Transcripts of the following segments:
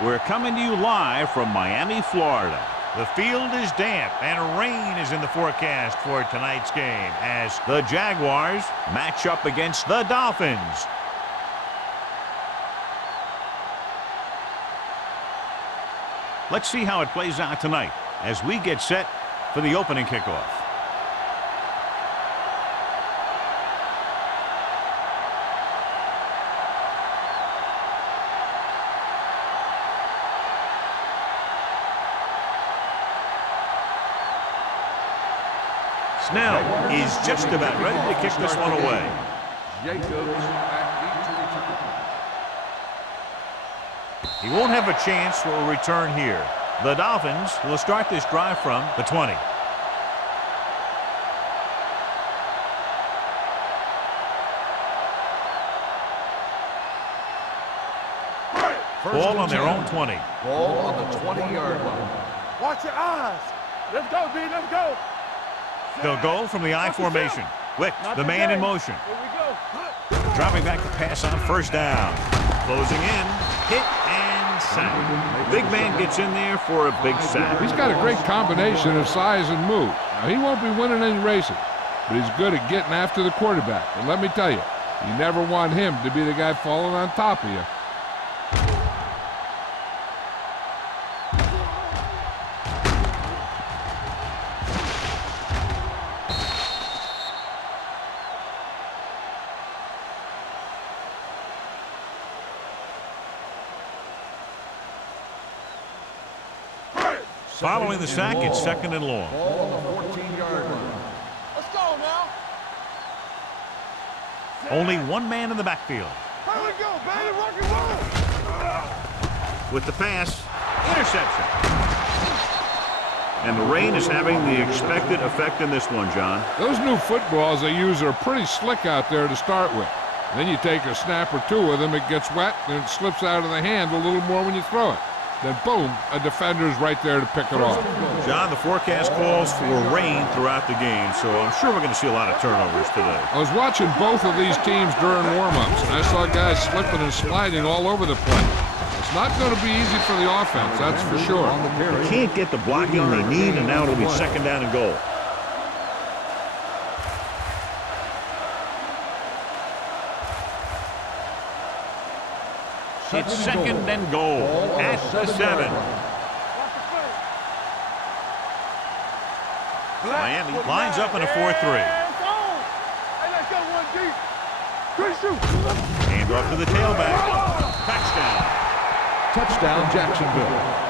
We're coming to you live from Miami, Florida. The field is damp and rain is in the forecast for tonight's game as The Jaguars match up against the Dolphins. Let's see how it plays out tonight as we get set for the opening kickoff. Snell is just about ready to kick this one away. He won't have a chance for a return here. The Dolphins will start this drive from the 20. Ball on their own 20. Ball on the 20-yard line. Watch your eyes. Let's go, B. Let's go. They'll go from the I formation. Wick, the man in motion. Here we go. Dropping back to pass on first down. Closing in. Hit and sack. Big man gets in there for a big sack. He's got a great combination of size and move. Now, he won't be winning any races, but he's good at getting after the quarterback. And let me tell you, you never want him to be the guy falling on top of you. Following the sack, it's second and long. Ball on the 14-yard line. Let's go now. Only one man in the backfield. Here we go, baby. Rock and roll. With the pass, interception. And the rain is having the expected effect in this one, John. Those new footballs they use are pretty slick out there to start with. Then you take a snap or two with them, it gets wet, and it slips out of the hand a little more when you throw it. Then, boom, a defender's right there to pick it off. John, the forecast calls for rain throughout the game, so I'm sure we're going to see a lot of turnovers today. I was watching both of these teams during warm-ups, and I saw guys slipping and sliding all over the place. It's not going to be easy for the offense, that's for sure. They can't get the blocking they need, and now it'll be second down and goal. It's second and goal at the 7. Miami lines up in a 4-3. Hey, let's go, 1 deep. Good shoot. Hand off to the tailback. Touchdown. Touchdown, Jacksonville.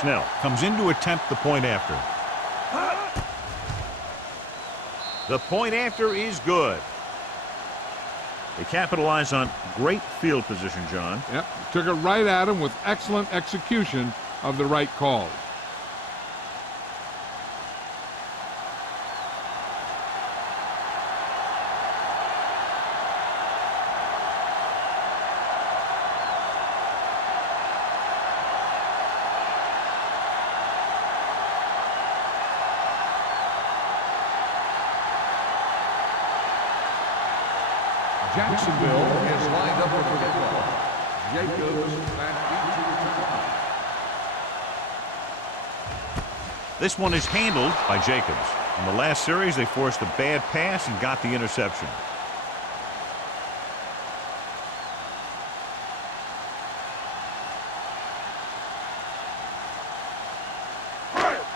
Snell comes in to attempt the point after. The point after is good. They capitalize on great field position, John. Yep, took it right at him with excellent execution of the right call. Jacksonville is lined up for the kickoff. Jacobs back into return. This one is handled by Jacobs. In the last series, they forced a bad pass and got the interception.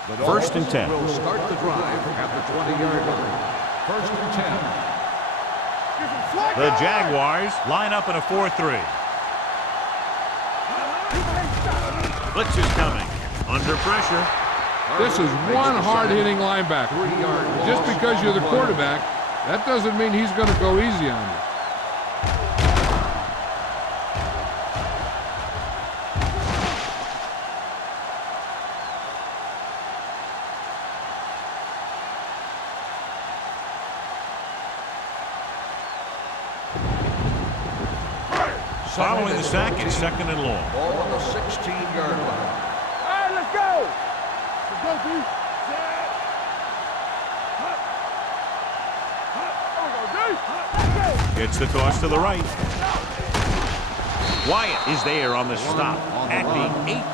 The First and 10. Will start the drive at the 20-yard line. First and 10. The Jaguars line up in a 4-3. Blitz is coming. Under pressure. This is one hard-hitting linebacker. Just because you're the quarterback, that doesn't mean he's going to go easy on you. Following the sack, it's 2nd and long. Ball on the 16-yard line. All right, let's go. Let's go, D. It's the toss to the right. Wyatt is there on the stop at the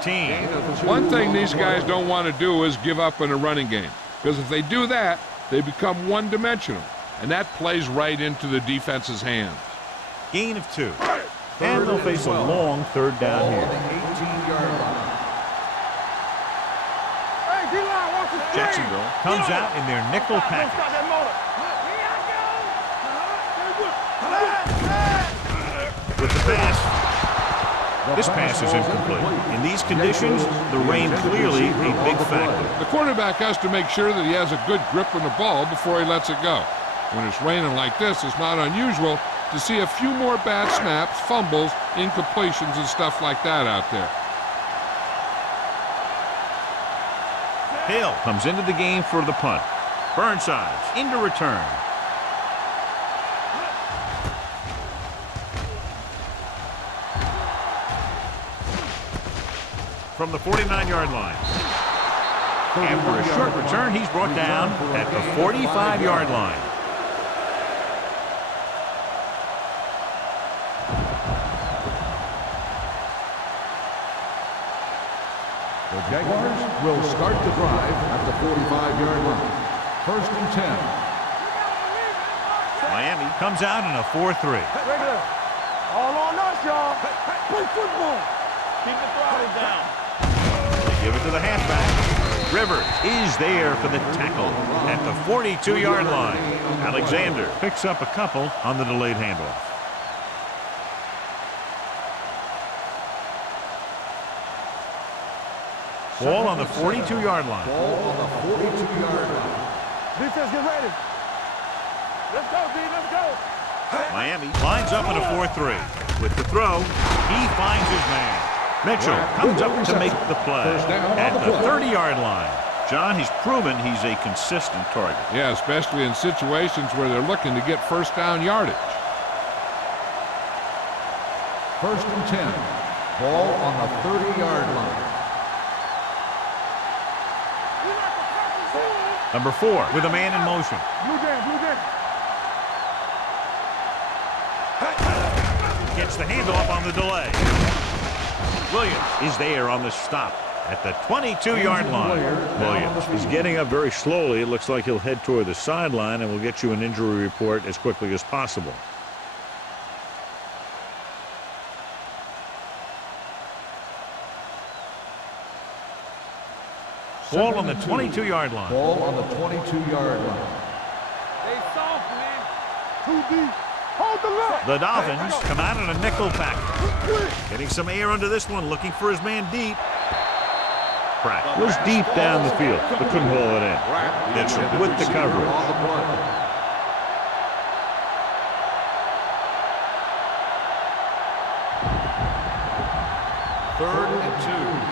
18. One thing these guys don't want to do is give up in a running game, because if they do that, they become one-dimensional, and that plays right into the defense's hands. Gain of 2. And they'll face a long 3rd down Ball on here. the 18-yard line. Hey, D-line, watch the screen. Jacksonville comes out in their nickel Don't stop package. that motor. With the pass. This pass is incomplete. In these conditions, the rain clearly a big factor. The quarterback has to make sure that he has a good grip on the ball before he lets it go. When it's raining like this, it's not unusual to see a few more bad snaps, fumbles, incompletions, and stuff like that out there. Hill comes into the game for the punt. Burnside's into return. From the 49-yard line. After a short return, he's brought down at the 45-yard line. The Jaguars will start the drive at the 45-yard line. 1st and 10. Miami comes out in a 4-3. Regular. All on us, y'all. Play football. Keep the throttle down. They give it to the halfback. Rivers is there for the tackle at the 42-yard line. Alexander picks up a couple on the delayed handoff. Ball on the 42-yard line. Ball on the 42-yard line. Defense, get ready. Let's go, D. Let's go. Miami lines up in a 4-3. With the throw, he finds his man. Mitchell comes up to make the play at the 30-yard line. John, he's proven he's a consistent target. Yeah, especially in situations where they're looking to get 1st down yardage. 1st and 10. Ball on the 30-yard line. Number 4 with a man in motion. Blue game, blue game. Gets the handoff on the delay. Williams is there on the stop at the 22-yard line. Williams is getting up very slowly. It looks like he'll head toward the sideline, and we'll get you an injury report as quickly as possible. Ball on the 22-yard line. Ball on the 22-yard line. They soft, man. 2D. Hold the look. The Dolphins come out in a nickel package. Getting some air under this one, looking for his man deep. Pratt was deep down the field, but couldn't haul it in. Mitchell with the coverage. On the play. Third and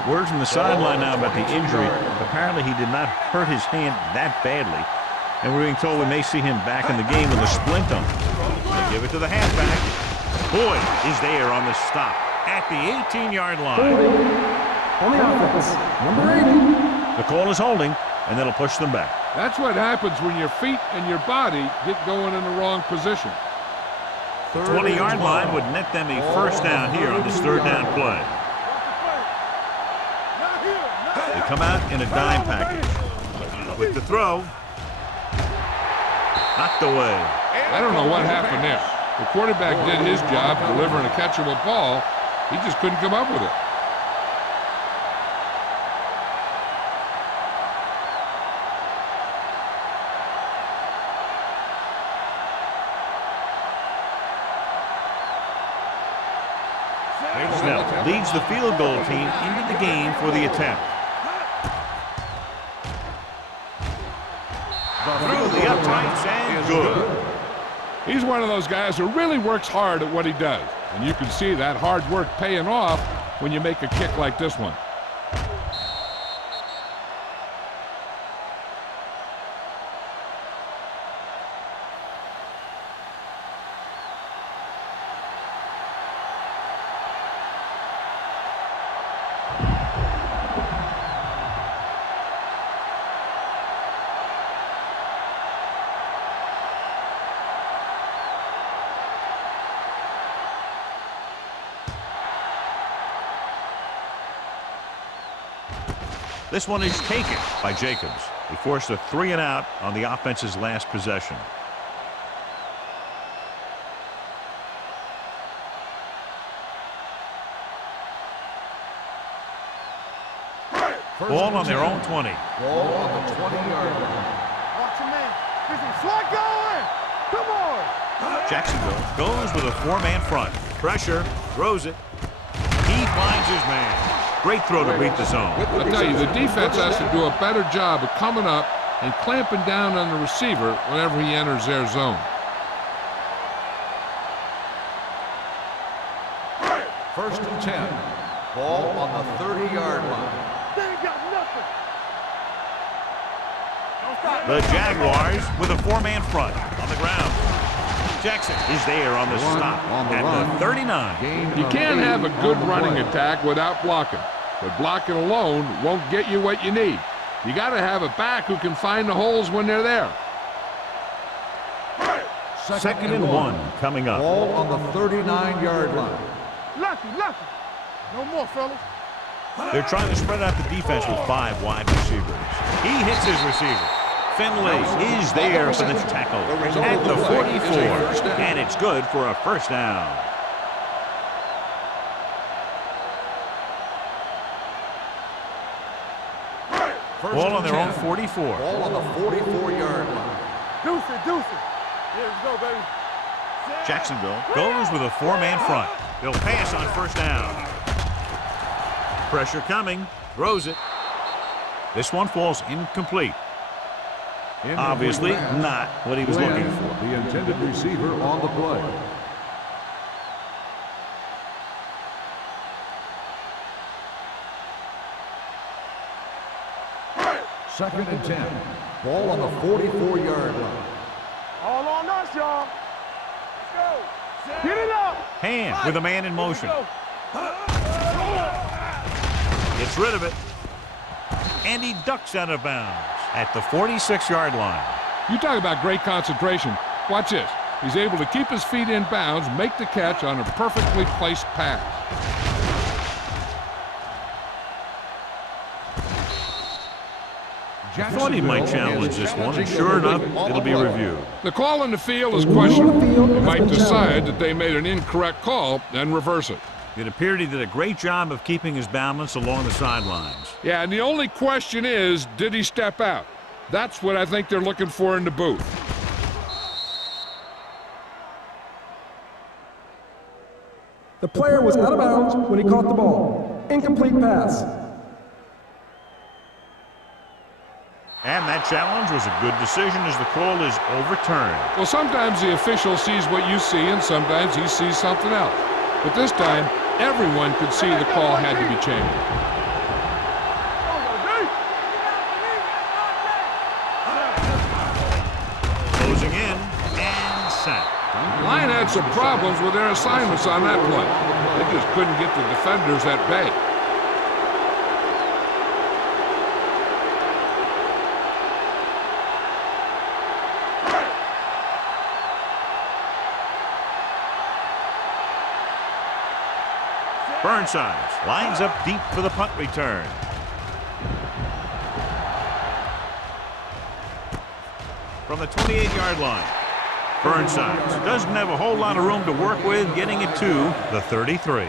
2. Word from the sideline now about the injury. Apparently he did not hurt his hand that badly. And we're being told we may see him back in the game with a splint on it. They give it to the halfback. Boyd is there on the stop at the 18-yard line. On the offense, number 80. The call is holding, and that'll push them back. That's what happens when your feet and your body get going in the wrong position. The 20-yard line would net them a 1st down here on this 3rd down play. They come out in a dime package. With the throw. Knocked away. I don't know what happened there. The quarterback did his job delivering a catchable ball. He just couldn't come up with it. Snell leads the field goal team into the game for the attempt. Through the uprights and good. He's one of those guys who really works hard at what he does. And you can see that hard work paying off when you make a kick like this one. This one is taken by Jacobs. He forced a 3-and-out on the offense's last possession. Ball on their own 20. Ball on the 20-yard line. Watch your man. This is slot going. Come on. Jacksonville goes with a 4-man front. Pressure, throws it. He finds his man. Great throw to beat the zone. I'll tell you, the defense has to do a better job of coming up and clamping down on the receiver whenever he enters their zone. First and 10. Ball on the 30-yard line. They ain't got nothing. Don't stop. The Jaguars with a 4-man front on the ground. Jackson is there on the stop at the 39. You can't have a good running attack without blocking, but blocking alone won't get you what you need. You got to have a back who can find the holes when they're there. Second and 1 coming up. Ball on the 39-yard line. Lucky. No more, fellas. They're trying to spread out the defense with 5 wide receivers. He hits his receiver. Finley is there for the tackle at the 44, and it's good for a first down. Ball on their own 44. Ball on the 44-yard line. Deuce it. Here we go, baby. Jacksonville goes with a 4-man front. They'll pass on first down. Pressure coming, throws it. This one falls incomplete. Obviously not what he was looking for. The intended receiver on the play. Second and 10. Ball on the 44-yard line. All on us, y'all. Let's go. Get it up. Hand with a man in motion. Gets rid of it. And he ducks out of bounds at the 46-yard line. You talk about great concentration. Watch this. He's able to keep his feet in bounds, make the catch on a perfectly placed pass. I thought he might challenge this one, and sure enough, it'll be reviewed. The call on the field is questionable. They might decide that they made an incorrect call and reverse it. It appeared he did a great job of keeping his balance along the sidelines. Yeah, and the only question is, did he step out? That's what I think they're looking for in the booth. The player was out of bounds when he caught the ball. Incomplete pass. And that challenge was a good decision as the call is overturned. Well, sometimes the official sees what you see, and sometimes he sees something else. But this time, everyone could see the call had to be changed. Closing in and sacked. The line had some problems with their assignments on that play. They just couldn't get the defenders at bay. Burnside lines up deep for the punt return. From the 28-yard line, Burnside doesn't have a whole lot of room to work with, getting it to the 33.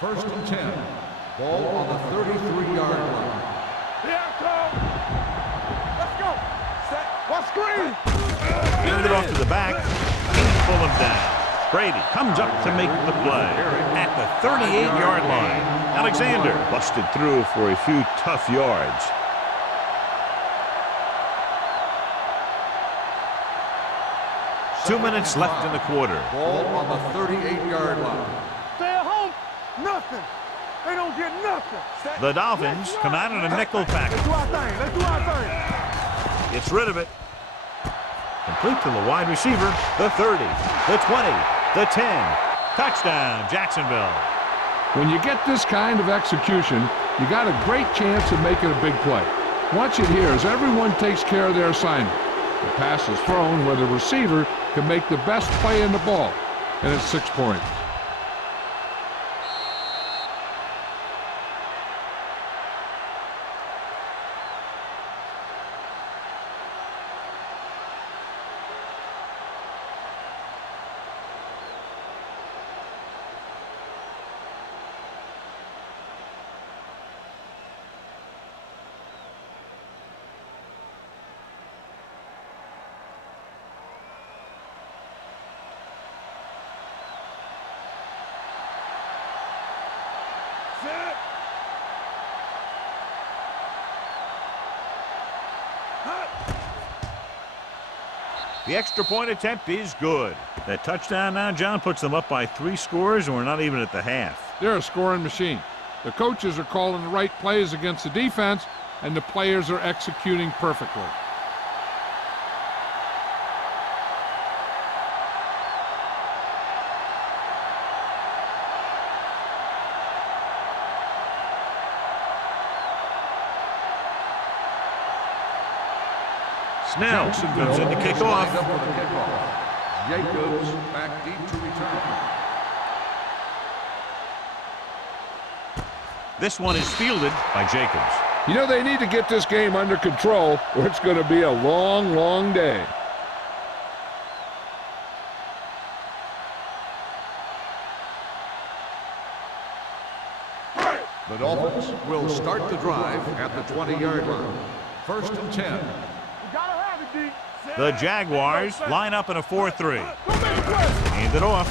First and 10. Ball on the 33-yard line. Here I come. Let's go. Set. What screen? Hand it off to the back. Can't pull him down. Brady comes up to make the play at the 38-yard line. Alexander busted through for a few tough yards. Two minutes left in the quarter. Ball on the 38-yard line. Stay at home. Nothing. They don't get nothing. The Dolphins come out in a nickel package. Let's do our thing. Let's do our thing. Gets rid of it. Complete to the wide receiver. The 30, the 20, the 10. Touchdown, Jacksonville. When you get this kind of execution, you got a great chance of making a big play. Watch it here as everyone takes care of their assignment. The pass is thrown where the receiver can make the best play in the ball, and it's 6 points. The extra point attempt is good. That touchdown now, John, puts them up by 3 scores, and we're not even at the half. They're a scoring machine. The coaches are calling the right plays against the defense, and the players are executing perfectly. Snell comes in to kick off. Jacobs back deep to return. This one is fielded by Jacobs. You know, they need to get this game under control, or it's going to be a long, long day. The Dolphins will start the drive at the 20-yard line. 1st and 10. The Jaguars line up in a 4-3. Hand it off.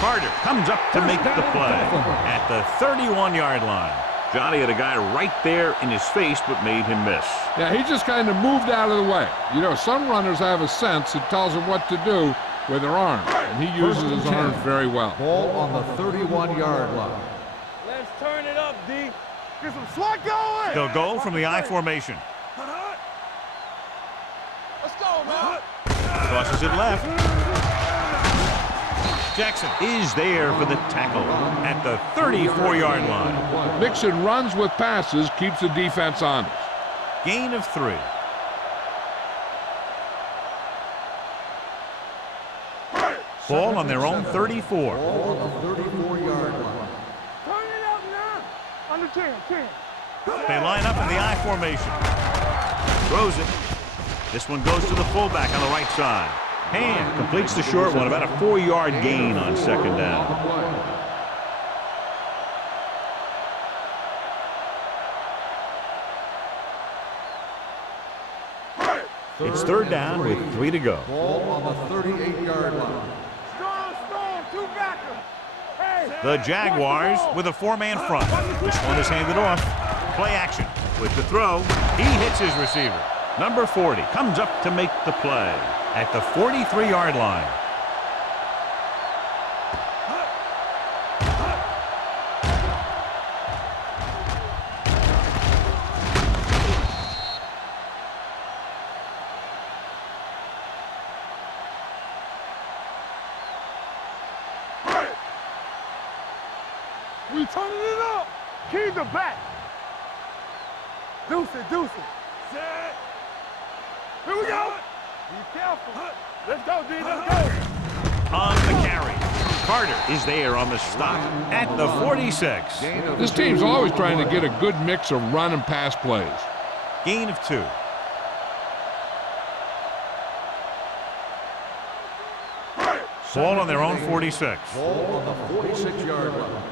Carter comes up to make the play at the 31-yard line. Johnny had a guy right there in his face, but made him miss. Yeah, he just kind of moved out of the way. You know, some runners have a sense that tells them what to do with their arms, and he uses his arms very well. Ball on the 31-yard line. Let's turn it up, D. Get some swat going. They'll go from the I formation. Let's go, man. Crosses it left. Jackson is there for the tackle at the 34-yard line. Mixing runs with passes keeps the defense honest. Gain of 3. Ball on their own 34. Ball on the 34-yard line. Turn it up now. Under 10. They line up in the I formation. Throws it. This one goes to the fullback on the right side. Hand completes the short one, about a 4-yard gain on 2nd down. It's 3rd down with 3 to go. Ball on the 38-yard line. Strong, 2 backers. Hey. The Jaguars with a 4-man front. This one is handed off. Play action with the throw. He hits his receiver. Number 40 comes up to make the play at the 43-yard line. We turning it up. Keys are back. Deuce it. Set. Here we go. Be careful. Let's go, D. Let's go. On the carry. Carter is there on the stop at the 46. This team's always trying to get a good mix of run and pass plays. Gain of 2. Ball on their own 46. Ball on the 46-yard line.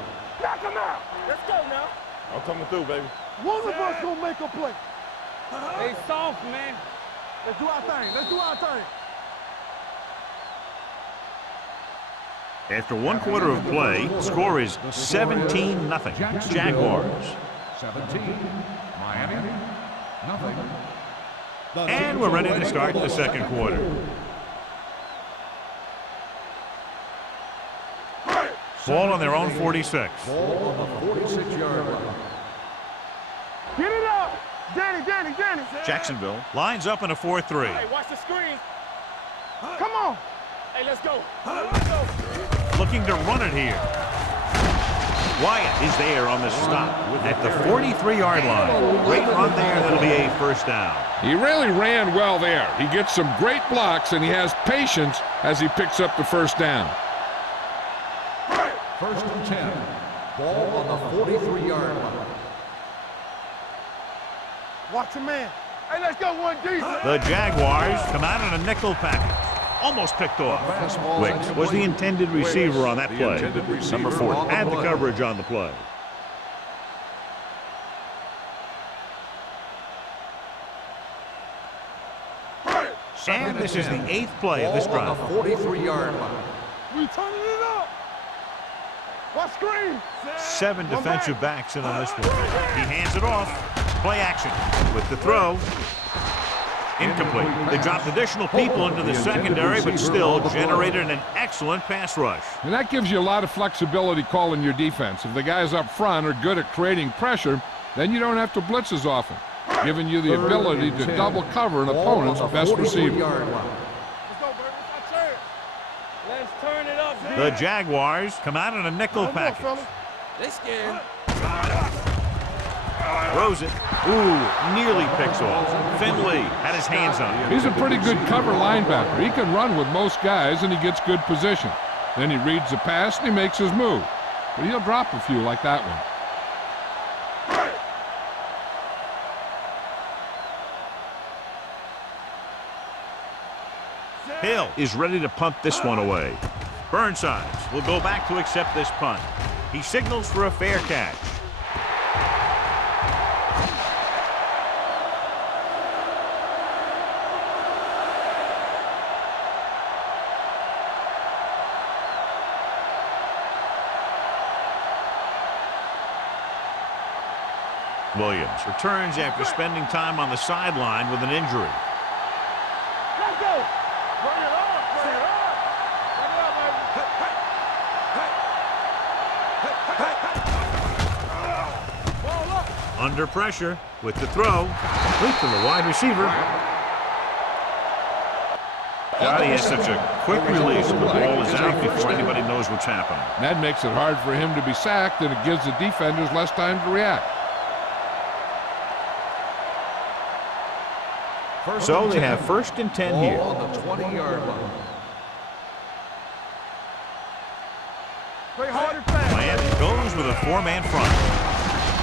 Knock him out. Let's go now. I'm coming through, baby. One of us gonna make a play. They soft, man. Let's do our thing. After 1 quarter of play, score is 17-0. Jaguars. 17. Miami. Nothing. And we're ready to start the 2nd quarter. Ball on their own 46. Ball on the 46-yard line. Get it up. Danny. Jacksonville lines up in a 4-3. Hey, watch the screen. Come on. Hey, let's go. Looking to run it here. Wyatt is there on the stop at the 43-yard line. Great run there. That'll be a 1st down. He really ran well there. He gets some great blocks, and he has patience as he picks up the first down. 1st and 10. Ball on the 43-yard line. Watch your man. Hey, let's go one deep. The Jaguars come out in a nickel package. Almost picked off. Wicks was the intended receiver on that play. Number 4 had the coverage on the play. And this is the 8th play of this drive. On the 43-yard line. We turning it up. What screen? 7 defensive backs in on this one. He hands it off. Play action with the throw. Incomplete. They dropped additional people into the secondary, but still generated an excellent pass rush. And that gives you a lot of flexibility calling your defense. If the guys up front are good at creating pressure, then you don't have to blitz as often, giving you the ability to double cover an opponent's best receiver. Let's go, baby. It's our turn. Let's turn it up, dude. The Jaguars come out in a nickel package. They scared. Throws it. Ooh, nearly picks off. Finley had his hands on it. He's a pretty good cover linebacker. He can run with most guys, and he gets good position. Then he reads the pass, and he makes his move. But he'll drop a few like that one. Hill is ready to punt this one away. Burnsides will go back to accept this punt. He signals for a fair catch. Williams returns after spending time on the sideline with an injury. Let's go. Bring it on. Bring it on. Bring it on, baby. Ball up. Under pressure with the throw. Complete to the wide receiver. God, he has such a quick release. The ball is out before anybody knows what's happening. That makes it hard for him to be sacked, and it gives the defenders less time to react. So they have 1st and 10 here. Ball on the 20-yard line. Play hard and fast. Miami goes with a 4-man front.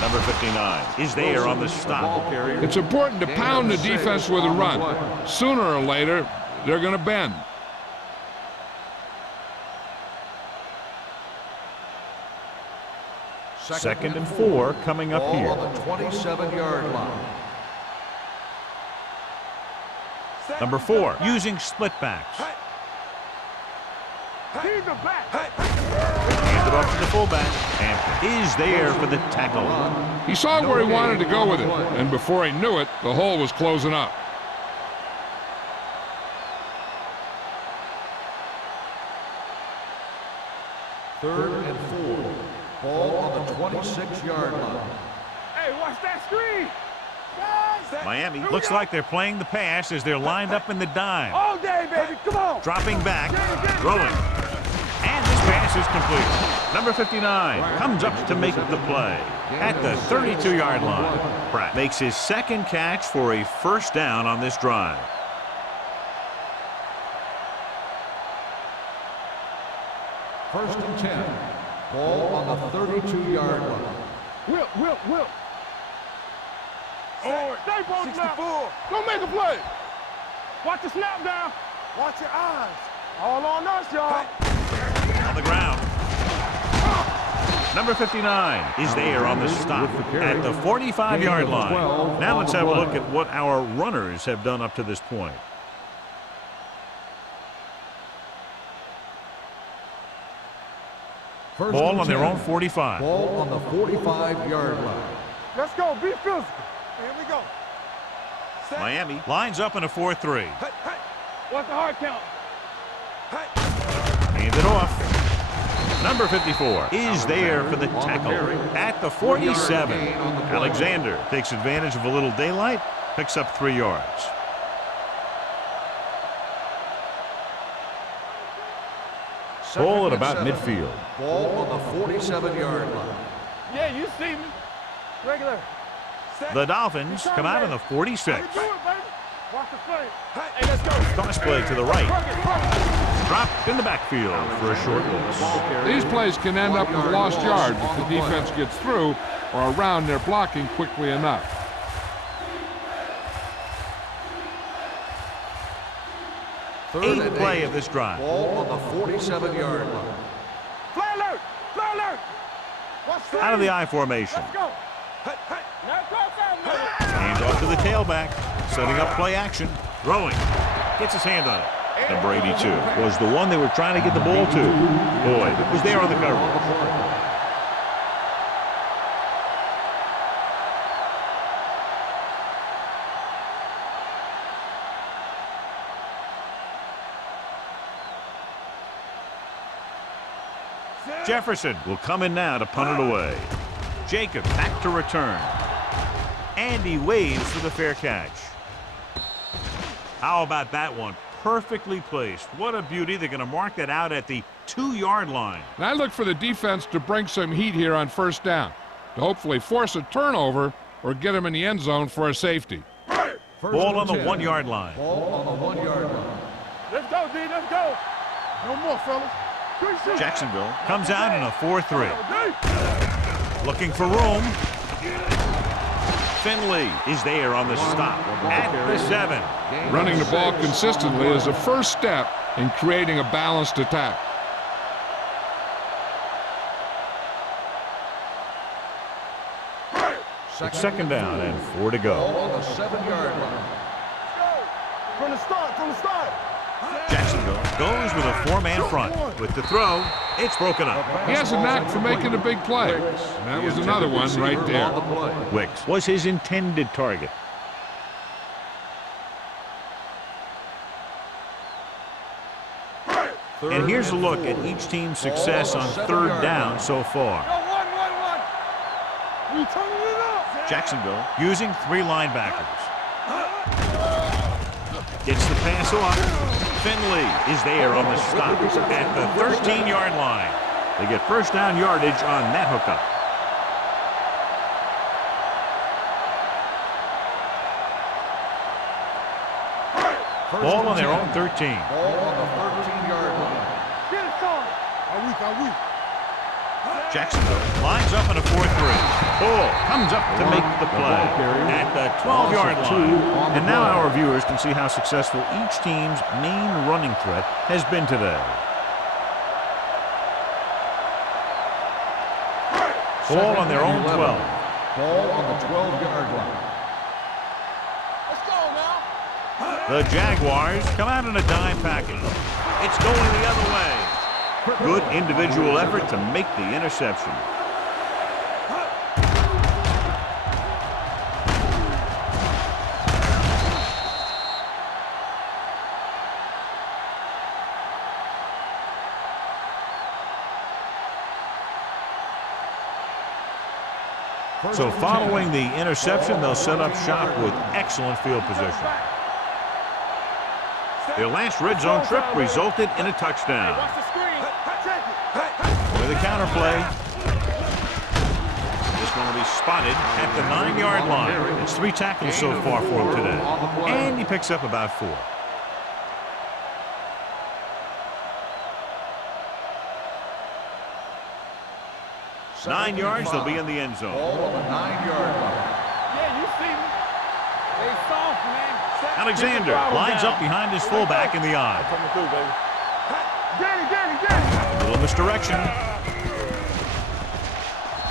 Number 59 is there on the stop. It's important to pound the defense with a run. Sooner or later, they're going to bend. Second and 4 coming up Ball here. on the 27-yard line. Number 4 using split backs. Team the back. Hand it off to the fullback and is there for the tackle. He saw where he wanted to go with it, and before he knew it, the hole was closing up. Third and 4. Ball on the 26-yard line. Hey, watch that screen. Miami looks like they're playing the pass as they're lined up in the dime. All day, baby. Come on. Dropping back, throwing. And this pass is complete. Number 59 comes up to make the play at the 32-yard line. Pratt makes his 2nd catch for a 1st down on this drive. First and 10. Ball on the 32-yard line. Whip. Oh, stay both 64. Go make a play. Watch the snap down. Watch your eyes. All on us, y'all. On the ground. Number 59 is there on the stop at the 45-yard line. Now let's have a look at what our runners have done up to this point. Ball on their own 45. Ball on the 45-yard line. Let's go. Be physical. Here we go. Miami lines up in a 4-3. What's the hard count? Hand it off. Number 54 is there for the tackle at the 47. Alexander takes advantage of a little daylight, picks up 3 yards. Ball at about midfield. Ball on the 47-yard line. Yeah, you see me. Regular. The Dolphins come out in the 46. Do it, baby. Watch the play. Hey, let's go. Toss play to the right. Dropped in the backfield for a short loss. These plays can end up with lost yards if the defense gets through or around their blocking quickly enough. Eighth play of this drive. Ball on the 47-yard line. Play alert. Play alert. Watch the Out of the I formation. Let's go. Now cross out, man. Hands off to the tailback. Setting up play action. Throwing. Gets his hand on it. Number 82 Was the one they were trying to get the ball to. Boyd was there on the coverage. Jefferson will come in now to punt it away. Jacob back to return. And he waves for the fair catch. How about that one? Perfectly placed. What a beauty. They're going to mark that out at the 2-yard line. And I look for the defense to bring some heat here on first down to hopefully force a turnover or get them in the end zone for a safety. Ball on the 1-yard line. Ball on the 1-yard line. Let's go, D. Let's go. No more, fellas. Jacksonville comes out in a 4-3. Looking for room. Finley is there on the stop at the 7. Running the ball consistently is a first step in creating a balanced attack. It's second down and 4 to go. Ball on the 7-yard line. From the start. From the start. Jacksonville goes with a 4-man front. With the throw, it's broken up. He has a knack for making a big play. And that was another one right there. On the play. Wicks was his intended target. And here's a look at each team's success on 3rd down so far. Go, 1. We turning it up. Jacksonville using 3 linebackers. Gets the pass off. Finley is there on the stop at the 13-yard line. They get first down yardage on that hookup. Ball on their own 13. Ball on the 13-yard line. Get it going. Are we? Jacksonville lines up in a 4-3. Ball comes up to make the play at the 12-yard line. And now our viewers can see how successful each team's main running threat has been today. Ball on their own 12. Ball on the 12-yard line. Let's go now. The Jaguars come out in a dime package. It's going the other way. Good individual effort to make the interception. So following the interception, they'll set up shop with excellent field position. Their last red zone trip resulted in a touchdown. Watch the screen. With a counter play. This one will be spotted at the 9-yard line. It's 3 tackles so far for him today. And he picks up about 4. Nine yards, they'll be in the end zone. Ball on the 9-yard line. Yeah, you see me. They soft, man. Alexander lines up behind his fullback in the eye. Coming through, baby. Get it. A little misdirection.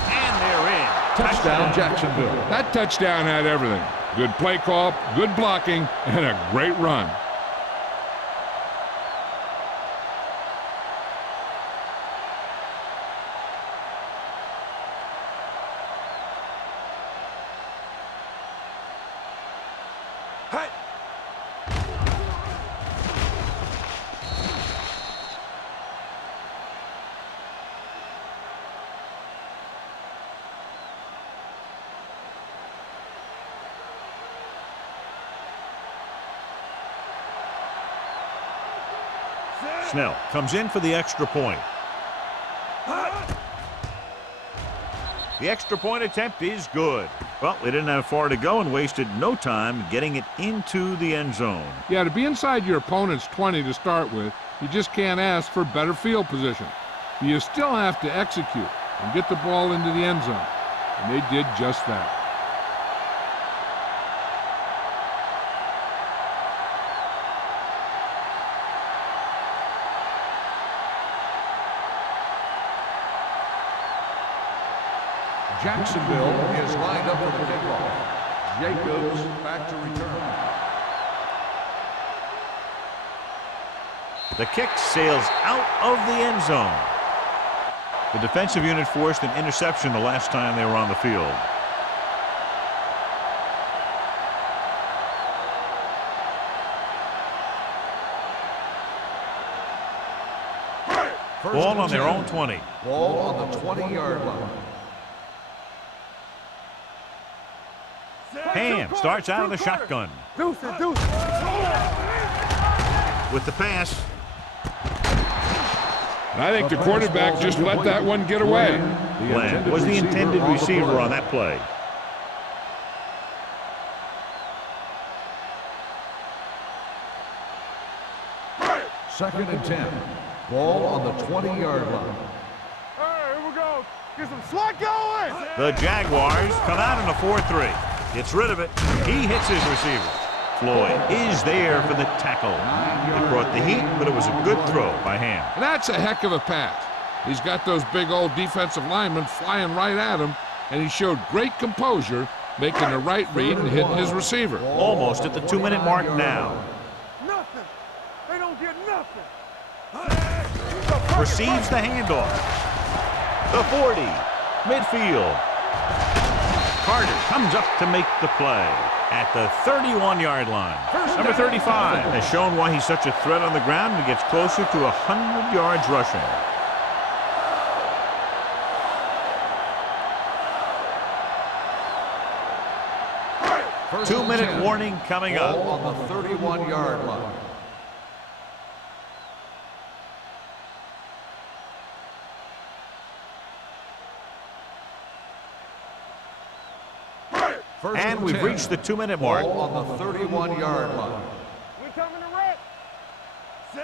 And they're in. Touchdown, Jacksonville. That touchdown had everything. Good play call, good blocking, and a great run. Snell comes in for the extra point. The extra point attempt is good. Well, they didn't have far to go and wasted no time getting it into the end zone. Yeah, to be inside your opponent's 20 to start with, you just can't ask for better field position. But you still have to execute and get the ball into the end zone. And they did just that. Jacksonville is lined up for the kickoff. Jacobs back to return. The kick sails out of the end zone. The defensive unit forced an interception the last time they were on the field. Ball on their own 20. Ball on the 20-yard line. Ham starts out of the shotgun. Deuce it, deuce it. With the pass. I think the quarterback just let that one get away. Glenn was the intended receiver on that play. Second and 10. Ball on the 20-yard line. All right, here we go. Get some SWAT going. The Jaguars come out in a 4-3. Gets rid of it. He hits his receiver. Floyd is there for the tackle. It brought the heat, but it was a good throw by Ham. And that's a heck of a pass. He's got those big old defensive linemen flying right at him, and he showed great composure, making the right read and hitting his receiver. Almost at the 2-minute mark now. Nothing. They don't get nothing. Receives the handoff. The 40. Midfield. Carter comes up to make the play at the 31-yard line. Number 35 has shown why he's such a threat on the ground and gets closer to 100 yards rushing. Two-minute warning coming up. Ball on the 31-yard line. And we've reached the 2-minute mark. Ball on the 31-yard line. We coming to wreck.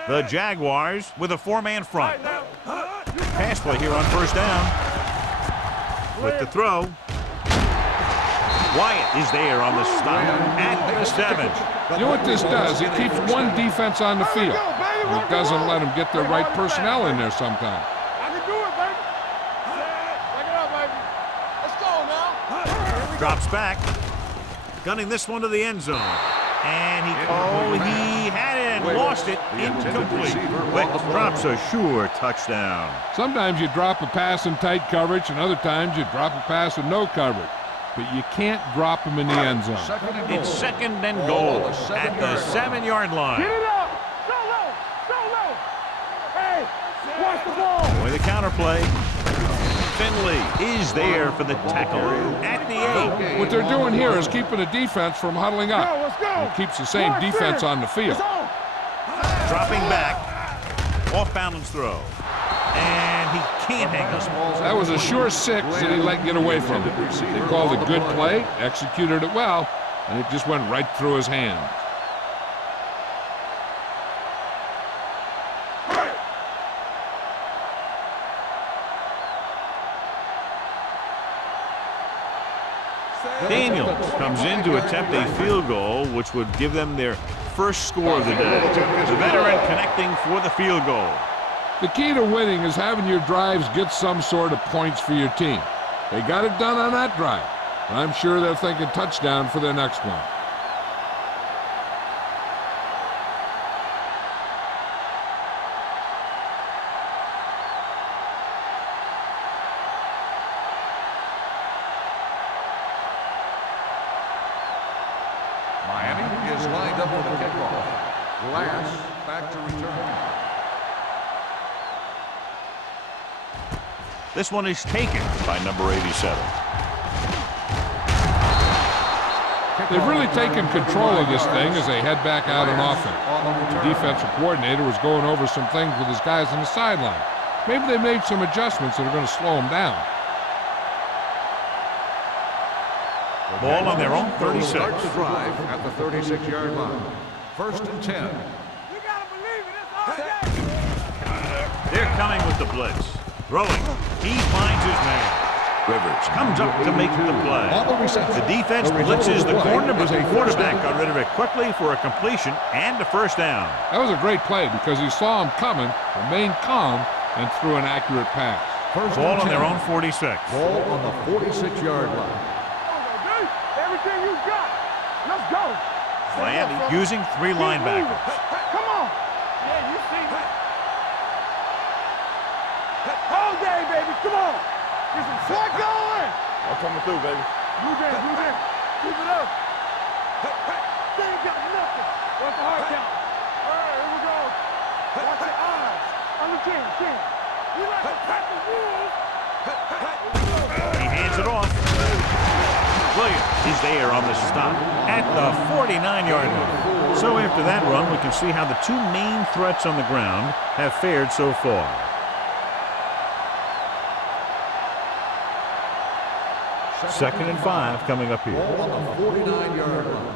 The Jaguars with a 4-man front. Pass play here on first down. With the throw. Wyatt is there on the stop at the 7. You know what this does? It keeps one defense on the field. And it doesn't let them get the right personnel in there sometimes. I can do it, baby. Check it out, baby. Let's go now. Drops back. Gunning this one to the end zone. And he had it and lost it. Incomplete. But drops a sure touchdown. Sometimes you drop a pass in tight coverage, and other times you drop a pass with no coverage. But you can't drop them in the end zone. It's second and goal at the 7-yard line. Get it up. So low. So low. Hey, watch the ball. With the counterplay. Finley is there for the tackle at the 8. What they're doing here is keeping the defense from huddling up. Let's go. It keeps the same defense on the field. Dropping back. Off balance throw. And he can't hang us. That was a sure 6 that he let get away from it. They called a good play, executed it well, and it just went right through his hands. Daniels comes in to attempt a field goal, which would give them their first score of the day. The veteran connecting for the field goal. The key to winning is having your drives get some sort of points for your team. They got it done on that drive. And I'm sure they're thinking touchdown for their next one. Miami is lined up for the kickoff. Glass back to return. This one is taken by number 87. They've really taken control of this thing as they head back out on offense. The defensive coordinator was going over some things with his guys on the sideline. Maybe they made some adjustments that are going to slow them down. Ball on their own 36. Start the drive at the 36-yard line. 1st and 10. You gotta believe it. It's all day. They're coming with the blitz. Throwing. He finds his man. Rivers comes up to make the play. On the reception. The defense blitzes the corner, but the quarterback got rid of it quickly for a completion and a first down. That was a great play because he saw him coming, remained calm, and threw an accurate pass. Ball on their own 46. Ball on the 46-yard line. Everything you got. Let's go. Miami using 3 linebackers. Come on. Yeah, you see me. All day, baby. Come on. Get some sweat going. I'm coming through, baby. You there. Keep it up. They ain't got nothing. What's the hard count? All right, here we go. Watch your eyes. On the 10. You like to tap the rules. He hands it off. Williams is there on the stop at the 49-yard line. So after that run, we can see how the 2 main threats on the ground have fared so far. Second and 5 coming up here. Ball on the 49-yard line.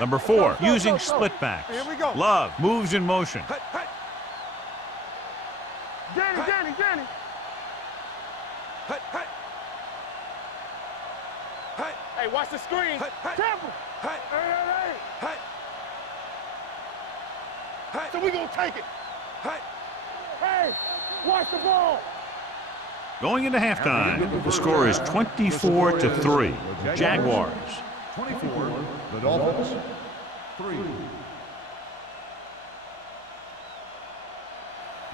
Number 4, using split backs. Here we go. Love moves in motion. Danny. Hey, watch the screen. Temple. Hey. So we gonna take it. Hey, watch the ball. Going into halftime, the score is 24-3. Jaguars. 24, the Dolphins, 3.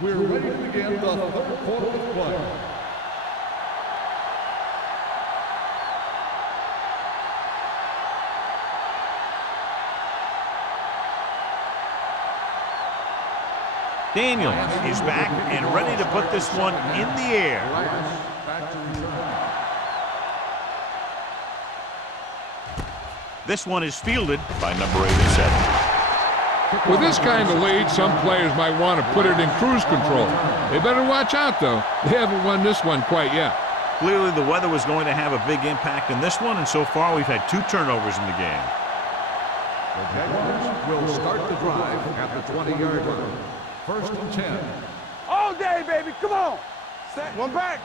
We're ready to begin the 3rd quarter of play. Daniels is back and ready to put this one in the air. Back to return. This one is fielded by number 87. With this kind of lead, some players might want to put it in cruise control. They better watch out, though. They haven't won this one quite yet. Clearly, the weather was going to have a big impact in this one, and so far we've had 2 turnovers in the game. The Jaguars will start the drive at the 20-yard line. 1st and 10. All day, baby. Come on. One back.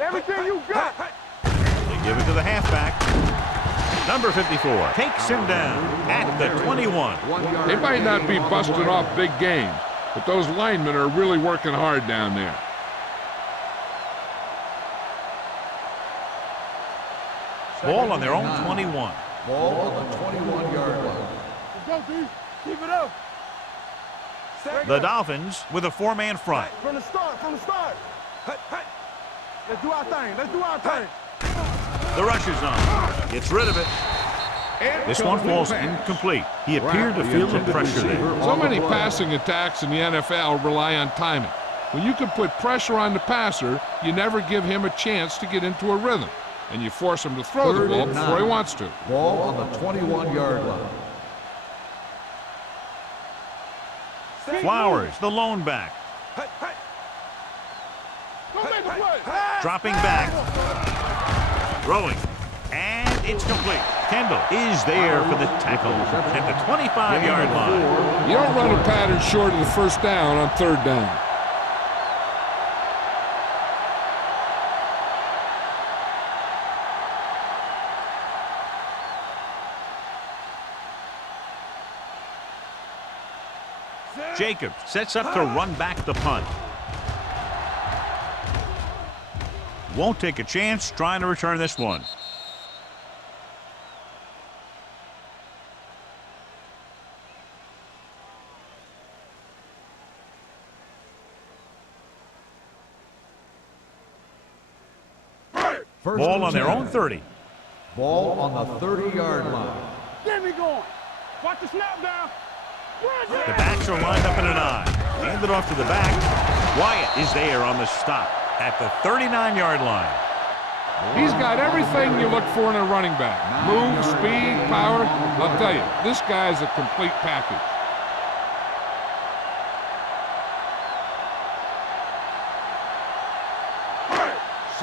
Everything you got. They give it to the halfback. Number 54 takes him down at the 21. They might not be busting off big games, but those linemen are really working hard down there. Ball on their own 21. Ball on the 21-yard line. Let's go, D. Keep it up. The Dolphins with a 4-man front. From the start. Let's do our thing. The rush is on. Gets rid of it. This one falls incomplete. He appeared to feel the pressure there. So many passing attacks in the NFL rely on timing. When you can put pressure on the passer, you never give him a chance to get into a rhythm, and you force him to throw the ball before he wants to. Ball on the 21-yard line. Flowers, the lone back. Dropping back. Throwing. And it's complete. Kendall is there for the tackle at the 25-yard line. You don't run a pattern short of the first down on 3rd down. Jacobs sets up to run back the punt. Won't take a chance trying to return this one. Ball on their own 30. Ball on the 30-yard line. Get me going. Watch the snap down. The backs are lined up in an I. Hand it off to the back. Wyatt is there on the stop at the 39-yard line. He's got everything you look for in a running back. Move, speed, power. I'll tell you, this guy's a complete package.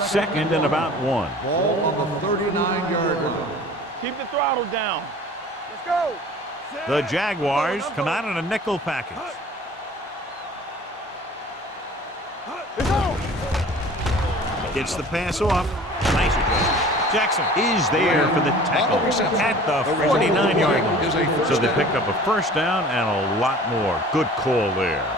Second and about 1. Ball on the 39-yard line. Keep the throttle down. Let's go. The Jaguars come out in a nickel package. Let's go. Gets the pass off. Nice adjustment. Jackson is there for the tackle at the 49-yard line. So they pick up a first down and a lot more. Good call there.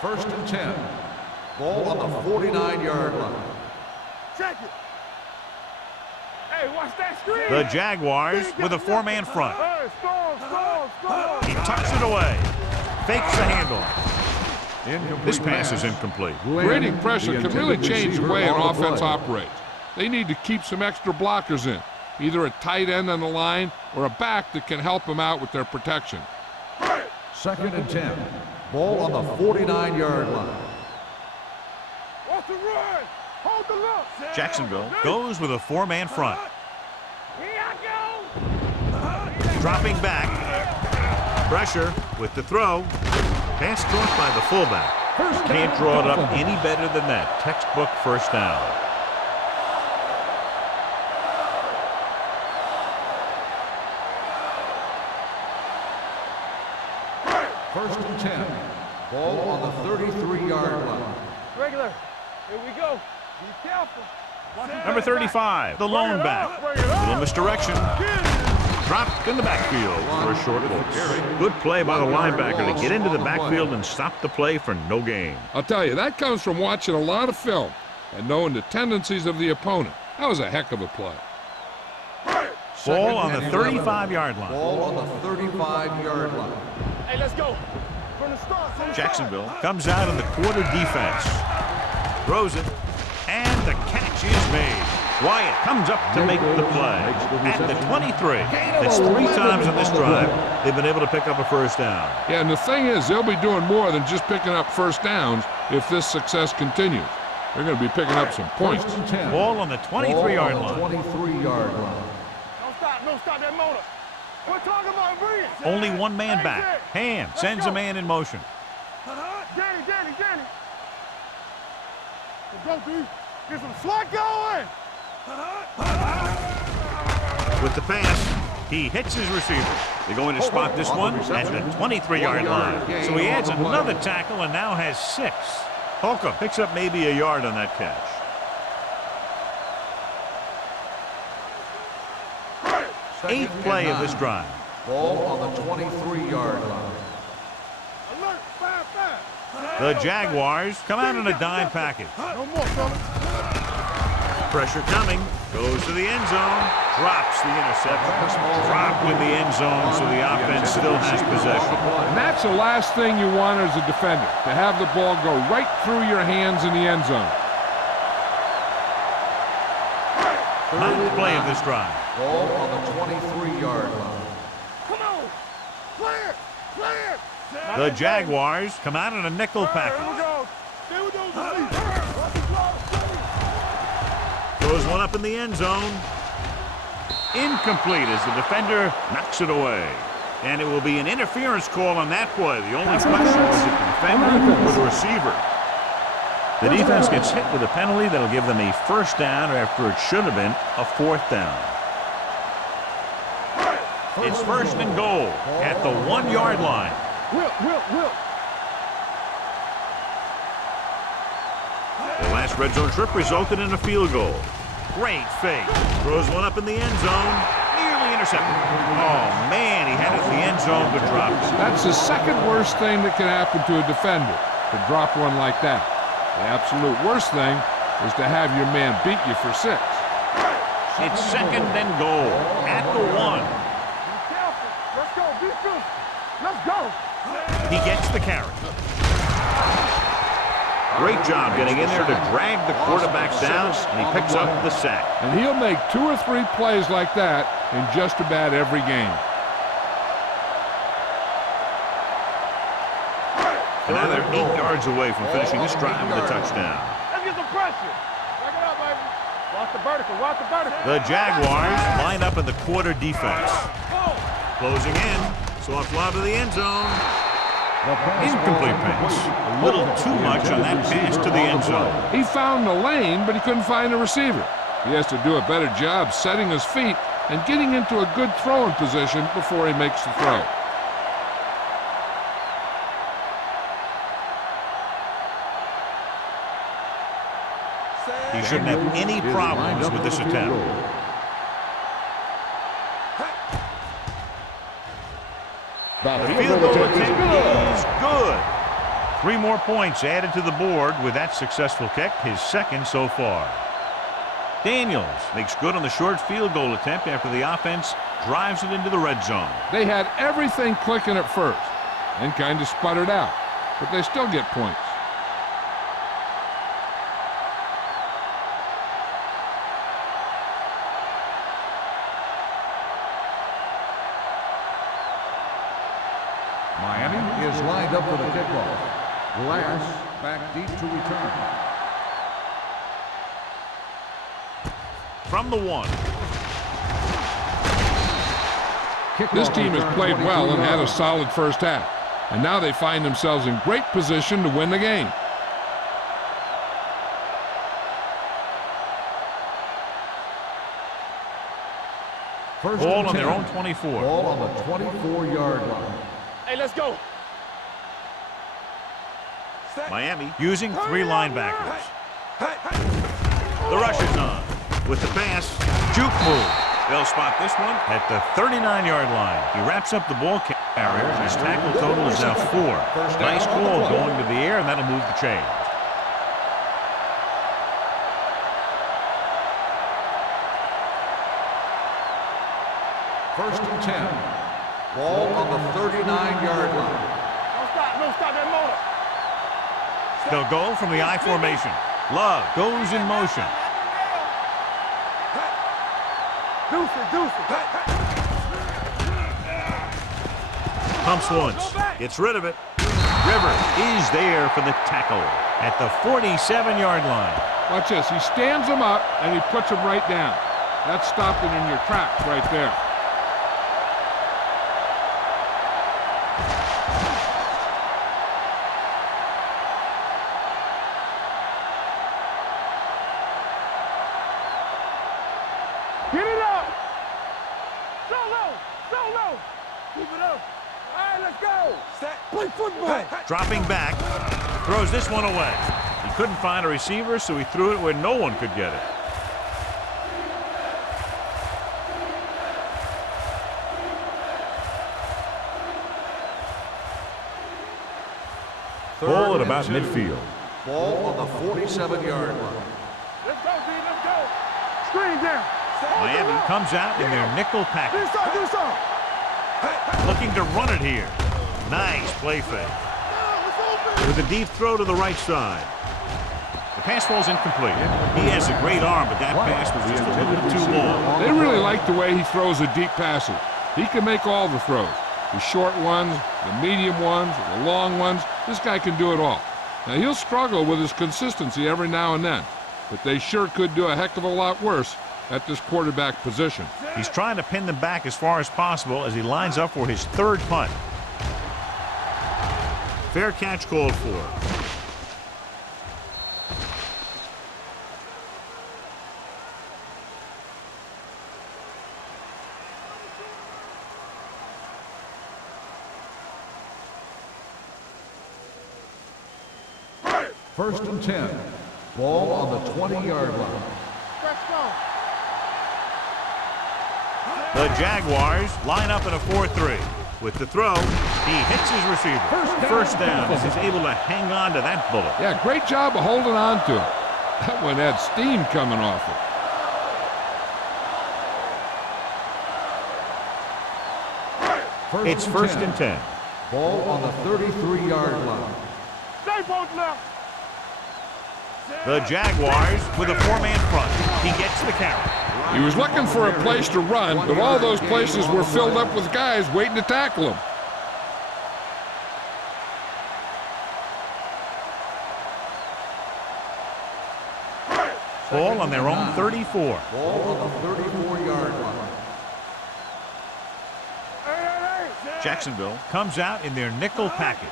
First and 10. Ball on the 49-yard line. Check it. Hey, watch that screen. The Jaguars with a four-man front. Hey, score. He tucks it away. Fakes the handoff. This pass is incomplete. Creating pressure can really change the way an offense operates. They need to keep some extra blockers in, either a tight end on the line or a back that can help them out with their protection. Second and 10. Ball on the 49-yard line. What's the run? Hold the look. Jacksonville goes with a four-man front. Here I go. Dropping back. Pressure with the throw. Pass caught by the fullback. Can't draw it up any better than that. Textbook first down. First and 10. Ball on the 33-yard line. Regular. Here we go. Be careful. Number 35, the lone back. Little misdirection. Dropped in the backfield for a short loss. Good play by the linebacker to get into the backfield and stop the play for no gain. I'll tell you, that comes from watching a lot of film and knowing the tendencies of the opponent. That was a heck of a play. Ball on the 35-yard line. Ball on the 35-yard line. Hey, let's go. From the start. Jacksonville comes out in the quarter defense. Throws it, and the catch is made. Wyatt comes up to make the play at the 23. That's 3 times in this drive they've been able to pick up a first down. Yeah, and the thing is, they'll be doing more than just picking up first downs if this success continues. They're going to be picking up some points. First and 10. Ball on the 23-yard line. 23-yard line. Don't stop that motor. We're talking about Reed. Only one man back. Ham sends a man in motion. Danny. Let's go, D. Get some slot going. With the pass, he hits his receiver. They're going to spot this one at the 23-yard line. So he adds another tackle and now has 6. Holcomb picks up maybe a yard on that catch. Eighth play of this drive. Ball on the 23-yard line. Alert, 5-5. The Jaguars come out in a dime package. No more, fellas. Pressure coming. Goes to the end zone. Drops the interception. Dropped in the end zone, so the offense still has possession. And that's the last thing you want as a defender, to have the ball go right through your hands in the end zone. Ninth play of this drive. Ball on the 23-yard line. Come on. Clear. The Jaguars come out in a nickel Here we package. go. Stay with those. Throws one up in the end zone. Incomplete as the defender knocks it away. And it will be an interference call on that play. The only question was it the defender or the receiver. The defense gets hit with a penalty that'll give them a first down after it should have been a 4th down. It's first and goal at the 1-yard line. Will. The last red zone trip resulted in a field goal. Great fake. Throws one up in the end zone. Nearly intercepted. Oh, man, he had it in the end zone but dropped it. That's the second worst thing that can happen to a defender, to drop one like that. The absolute worst thing is to have your man beat you for 6. It's second and goal at the 1. Be careful. Let's go. Be true. Let's go. He gets the carry. Great job getting in there to drag the quarterback down, and he picks up the sack. And he'll make 2 or 3 plays like that in just about every game. And now they're 8 yards away from finishing this drive with a touchdown. Let's get some pressure. Back it up, baby. Watch the vertical. The Jaguars line up in the quarter defense. Closing in. Soft lob to the end zone. Incomplete pass. A little too much on that pass to the end zone. He found the lane, but he couldn't find a receiver. He has to do a better job setting his feet and getting into a good throwing position before he makes the throw. He shouldn't have any problems with this attempt. The field goal attempt is good. 3 more points added to the board with that successful kick, his second so far. Daniels makes good on the short field goal attempt after the offense drives it into the red zone. They had everything clicking at first and kind of sputtered out, but they still get points. Miami is lined up for the kickoff. Glass back deep to return. From the 1. This team has played well and had a solid first half, and now they find themselves in great position to win the game. Ball on their own 24. Ball on the 24-yard line. Hey, let's go. Miami using 3 linebackers. The rush is on. With the pass, juke move. They'll spot this one at the 39-yard line. He wraps up the ball carrier. His tackle total is now 4. Nice ball going to the air, and that'll move the chain. First and 10. Ball on the 39-yard line. No stop that motor. They'll go from the I formation. Love goes in motion. Deuce it. Pumps once. Gets rid of it. River is there for the tackle at the 47-yard line. Watch this. He stands them up, and he puts them right down. That's stopping in your tracks right there. Get it up. So low. Keep it up. All right, let's go. Play football. Dropping back. Throws this one away. He couldn't find a receiver, so he threw it where no one could get it. Ball at about midfield. Ball on the 47-yard line. Let's go, B. Let's go. Screen down. Miami comes out in their nickel package. Do something. Looking to run it here. Nice play fake. With a deep throw to the right side. The pass falls incomplete. He has a great arm, but that pass was just a little bit too long. They really like the way he throws the deep passes. He can make all the throws. The short ones, the medium ones, the long ones. This guy can do it all. Now, he'll struggle with his consistency every now and then, but they sure could do a heck of a lot worse at this quarterback position. He's trying to pin them back as far as possible as he lines up for his 3rd punt. Fair catch called for. First and 10. Ball on the 20-yard line. Let's go. The Jaguars line up in a 4-3. With the throw, he hits his receiver. First down as he's able to hang on to that bullet. Yeah, great job of holding on to it. That one had steam coming off it. It's first and 10. Ball on the 33-yard line. Stay both left. The Jaguars with a 4-man front. He gets the carry. He was looking for a place to run, but all those places were filled up with guys waiting to tackle him. Ball on their own 34. Ball on the 34-yard line. Jacksonville comes out in their nickel package.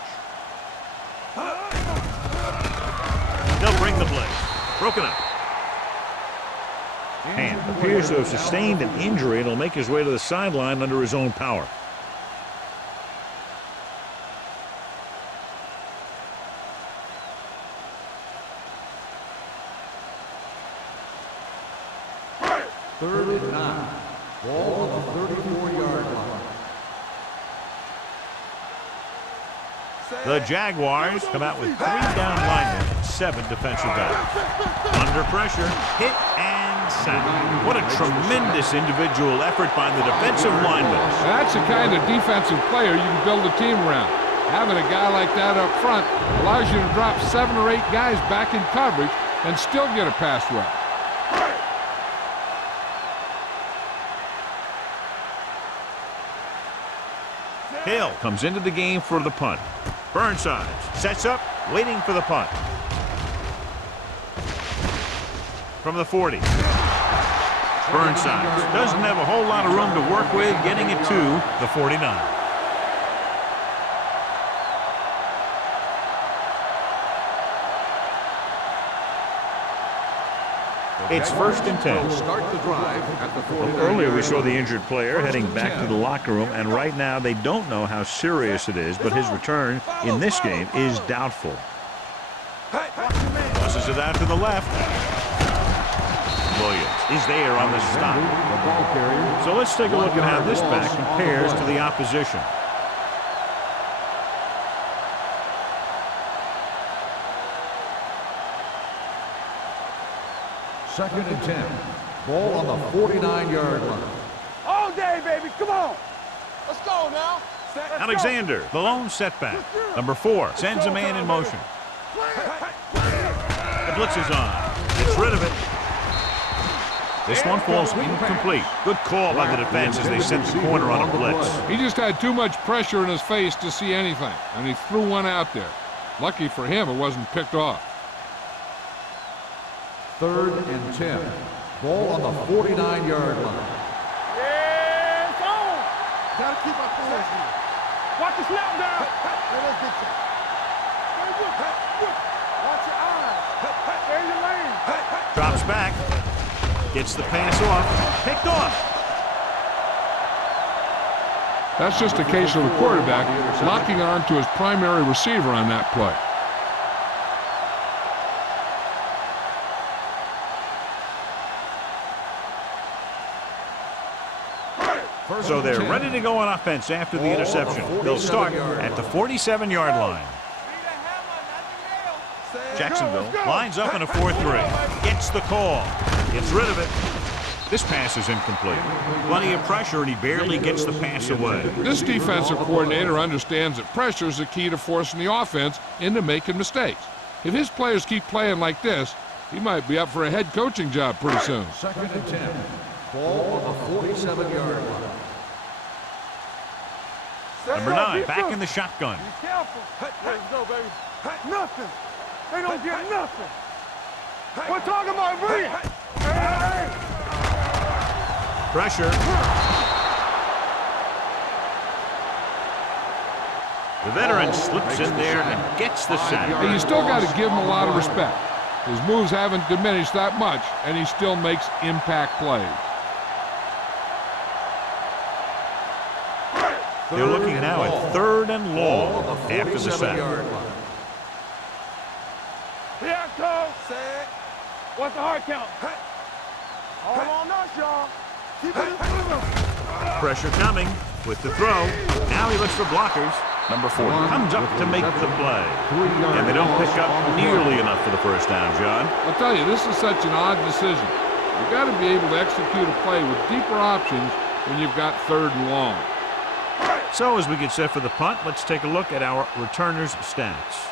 They'll bring the blitz. Broken up. And appears to have sustained an injury and will make his way to the sideline under his own power. Third and 9. Ball on the 34-yard line. The Jaguars come out with 3 down linemen and 7 defensive backs. Under pressure, hit and sack. What a tremendous individual effort by the defensive lineman. That's the kind of defensive player you can build a team around. Having a guy like that up front allows you to drop 7 or 8 guys back in coverage and still get a pass rush. Hill comes into the game for the punt. Burnside sets up, waiting for the punt. From the 40. Burnside doesn't have a whole lot of room to work with, getting it to the 49. It's first and 10. Start the drive at the 49. Earlier we saw the injured player heading back to the locker room, and right now they don't know how serious it is, but his return in this game is doubtful. Tosses it out to the left. Williams is there on the stop. The ball carrier. So let's take a look at how this back compares to the opposition. Second and 10. Ball on the 49-yard line. All day, baby. Come on. Let's go now. Alexander, the lone setback. Number 4 sends a man in motion. The blitz is on. Gets rid of it. This one falls incomplete. Good call by the defense as they sent the corner on a blitz. He just had too much pressure in his face to see anything, and he threw one out there. Lucky for him, it wasn't picked off. Third and 10. Ball on the 49-yard line. Yeah, it's on. Gotta keep my fingers in. Watch the snap down. Let us get you. Very good. Watch your eyes. Stay in your lane. Drops back. Gets the pass off. Picked off. That's just a case of the quarterback locking on to his primary receiver on that play. So they're ready to go on offense after the interception. They'll start at the 47-yard line. Jacksonville lines up in a 4-3. Gets the call. Gets rid of it. This pass is incomplete. Plenty of pressure, and he barely gets the pass away. This defensive coordinator understands that pressure is the key to forcing the offense into making mistakes. If his players keep playing like this, he might be up for a head coaching job pretty soon. Second and 10. Ball on the 47-yard line. Number 9, back in the shotgun. Be careful. Let's go, baby. Nothing. They don't get nothing. We're talking about bring it. Hey. Pressure. The veteran slips in there and gets the sack. And you still got to give him a lot of respect. His moves haven't diminished that much, and he still makes impact plays. They're looking now at 3rd and long after the sack. Here it goes. What's the hard count? All on us, y'all. Keep it in front. Pressure coming with the throw. Now he looks for blockers. Number 4 comes up to make the play. And they don't pick up nearly enough for the first down, John. I'll tell you, this is such an odd decision. You've got to be able to execute a play with deeper options when you've got 3rd and long. So as we get set for the punt, let's take a look at our returners' stats.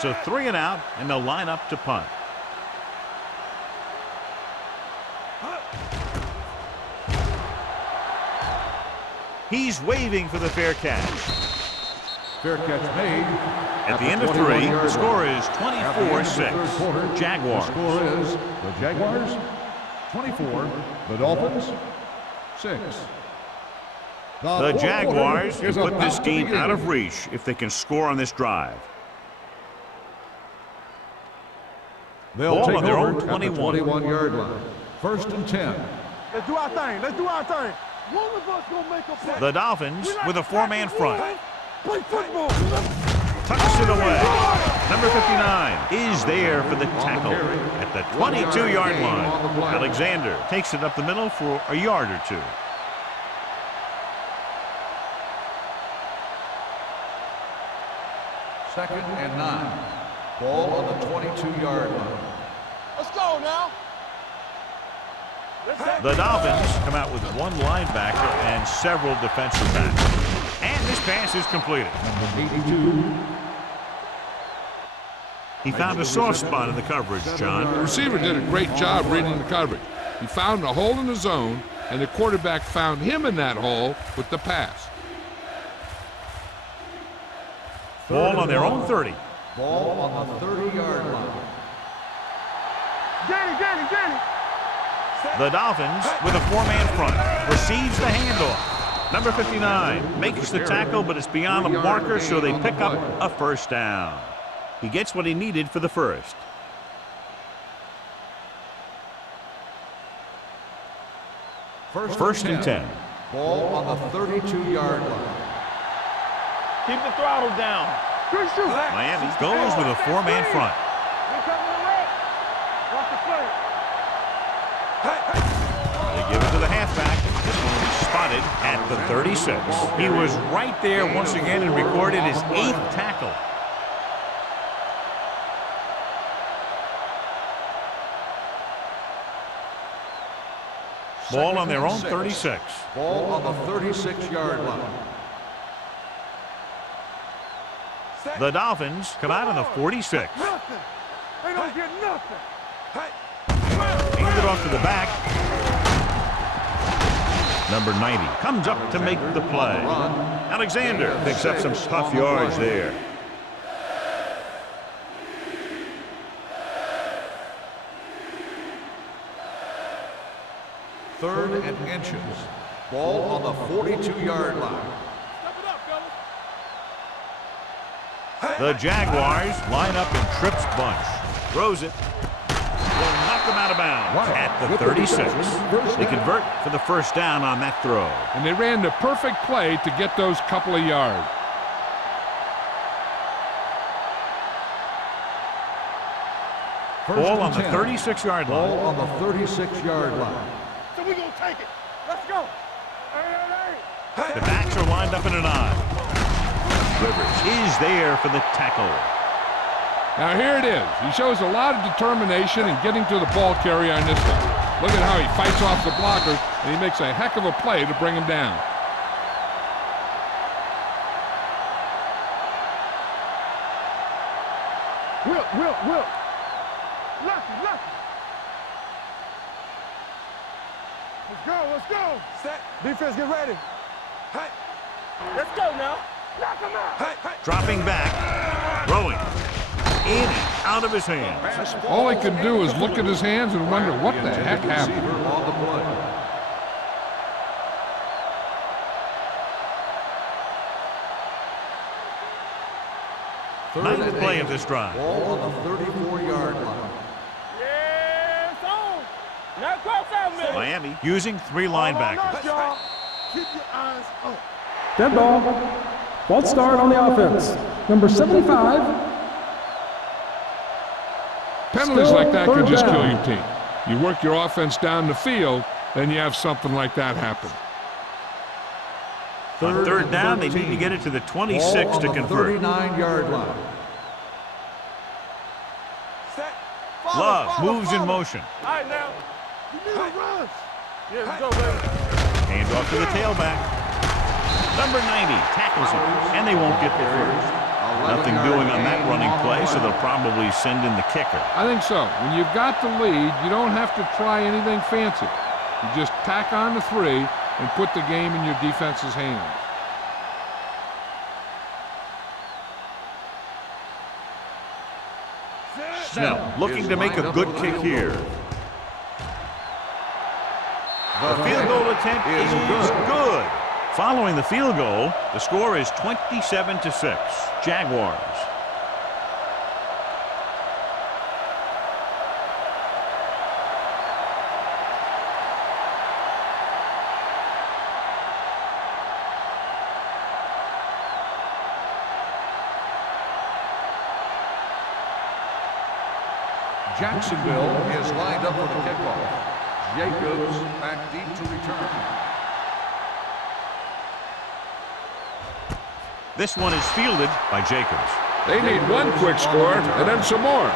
So 3 and out, and they'll line up to punt. He's waving for the fair catch. Fair catch made. At the end of 3, the score is 24-6. Jaguars. The score is the Jaguars 24, the Dolphins 6. The Jaguars quarter can is put about this to game begin. out of reach if they can score on this drive. They'll Ball take on their over own at the 21. 21-yard line. 1st and 10. Let's do our thing. Let's do our thing. One of us gonna make a play. The Dolphins with a four-man front. Play football. Tucks it away. Number 59 is there for the tackle at the 22-yard line. Alexander takes it up the middle for a yard or two. Second and 9. Ball on the 22-yard line. Let's go now. The Dolphins come out with one linebacker and several defensive backs. And this pass is completed. Number 82. He found a soft spot in the coverage, John. The receiver did a great job reading the coverage. He found a hole in the zone, and the quarterback found him in that hole with the pass. Ball on their own 30. Ball on the 30-yard line. Get it. The Dolphins with a four-man front receives the handoff. Number 59 makes the tackle, but it's beyond the marker, so they pick up a first down. He gets what he needed for the first. First and 10. Ball on the 32-yard line. Keep the throttle down. Good shoot. Miami goes with a four-man front. We coming to right. Watch the play. They give it to the halfback. This one will be spotted at the 36. He was right there once again and recorded his 8th tackle. Ball on their own 36. Ball on the 36-yard line. The Dolphins come out on the 46. Nothing. They don't get nothing. Hand it off to the back. Number 90 comes up to make the play. Alexander picks up some tough yards there. Third and inches. Ball on the 42-yard line. The Jaguars line up in trips bunch. Throws it. Will knock them out of bounds at the 36. They convert for the first down on that throw. And they ran the perfect play to get those couple of yards. Ball on the 36-yard line. Ball on the 36-yard line. So we gonna take it. Let's go. Hey. The backs are lined up in an I. Rivers is there for the tackle. Now here it is. He shows a lot of determination in getting to the ball carrier on this one. Look at how he fights off the blockers, and he makes a heck of a play to bring him down. Will. Lucky. Let's go. Set. Defense, get ready. Hey. Let's go now. Knock him out. Hey. Dropping back. Throwing. In and out of his hands. All he can do is look at his hands and wonder what the heck happened. On the play. Ninth play of this drive. Ball on the 34-yard line. Yeah, it's on. Now cross out, man. Miami using 3 linebackers. Keep your eyes up. Dead ball. False start on the offense. Number 75. Penalties Still like that can third just down. kill your team. You work your offense down the field, then you have something like that happen. On third down, they need to get it to the 26 to convert. 39-yard line. Set. Love moves in motion. All right, now. You need a rush. Yeah, let's go, baby. Hand off to the tailback. Number 90 tackles him, and they won't get there first. Nothing doing on that running play, so they'll probably send in the kicker. I think so. When you've got the lead, you don't have to try anything fancy. You just tack on the 3 and put the game in your defense's hands. Snell looking to make a good kick here. The field goal attempt is good. Following the field goal, the score is 27-6. Jaguars. Jacksonville is lined up for the kickoff. Jacobs back deep to return. This one is fielded by Jacobs. They need one quick score and then some more.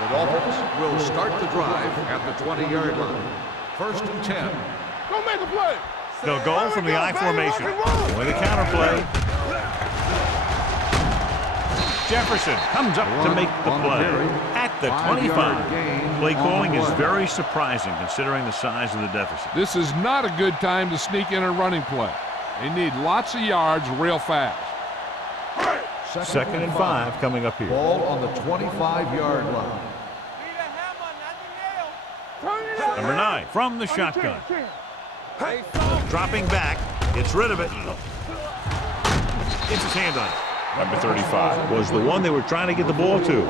The Dolphins will start the drive at the 20-yard line. 1st and 10. Go make a play. They'll go from the I formation. With a counter play. Jefferson comes up to make the play at the 25. Play calling is very surprising considering the size of the deficit. This is not a good time to sneak in a running play. They need lots of yards real fast. 2nd and 5 coming up here. Ball on the 25-yard line. Number 9 from the shotgun. Dropping back, gets rid of it. Gets his hand on it. Number 35 was the one they were trying to get the ball to.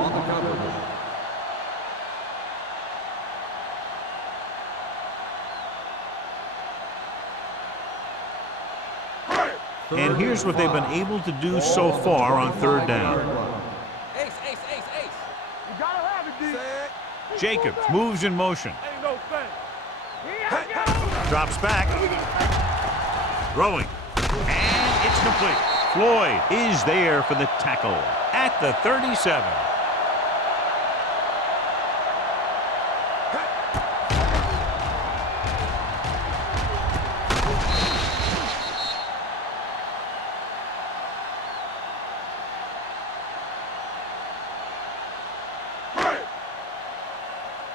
And here's what they've been able to do so far on 3rd down. Ace. You gotta have it, D. Jacobs moves in motion. Ain't no thing. Drops back. Throwing. And it's complete. Floyd is there for the tackle at the 37.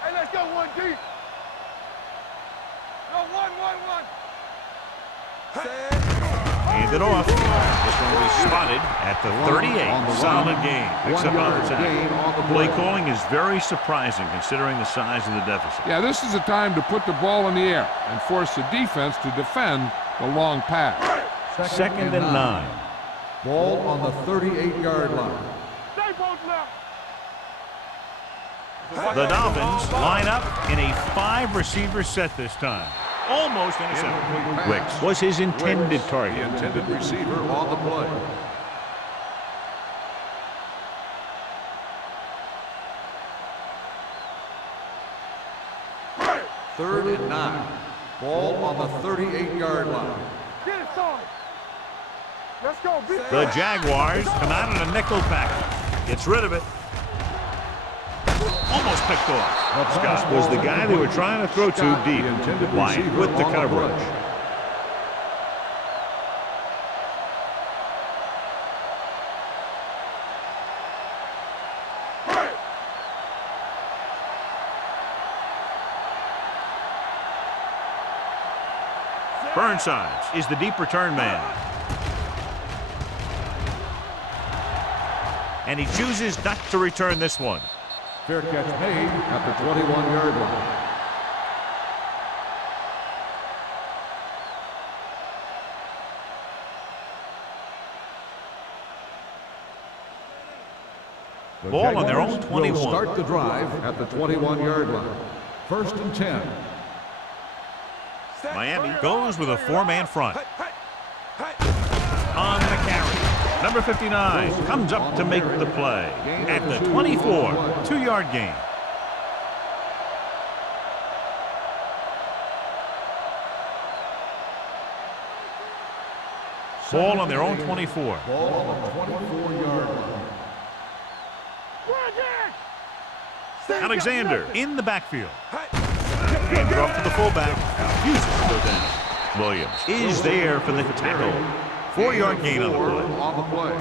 Hey, let's go 1 deep. No, 1. Hand it off. This one will be spotted at the 38. Solid game. Picks up on the tackle. Play calling is very surprising considering the size of the deficit. Yeah, this is a time to put the ball in the air and force the defense to defend the long pass. 2nd and 9. Ball on the 38-yard line. Stay both left. The Dolphins line up in a 5-receiver set this time. Almost intercepted. Wicks was his intended The target. intended receiver on the play. Third and 9. Ball on the 38-yard line. Get it, son. Let's go. The Jaguars come out in a nickel package. Gets rid of it. Almost picked off. Scott was the guy they were trying to throw to deep. White with the coverage. Burnsides is the deep return man. And he chooses not to return this one. Fair catch made at the 21-yard line. The Ball on their own Jaguars 21. will start the drive at the 21-yard line. 1st and 10. Miami goes with a 4-man front. On the carry. Number 59 comes up to make the play at the 24. 2-yard gain. Ball on their own 24. Ball on the 24-yard line. Alexander in the backfield. Hand it off to the fullback. Refuses to go down. Williams is there for the tackle. 4-yard gain on the play. On the play.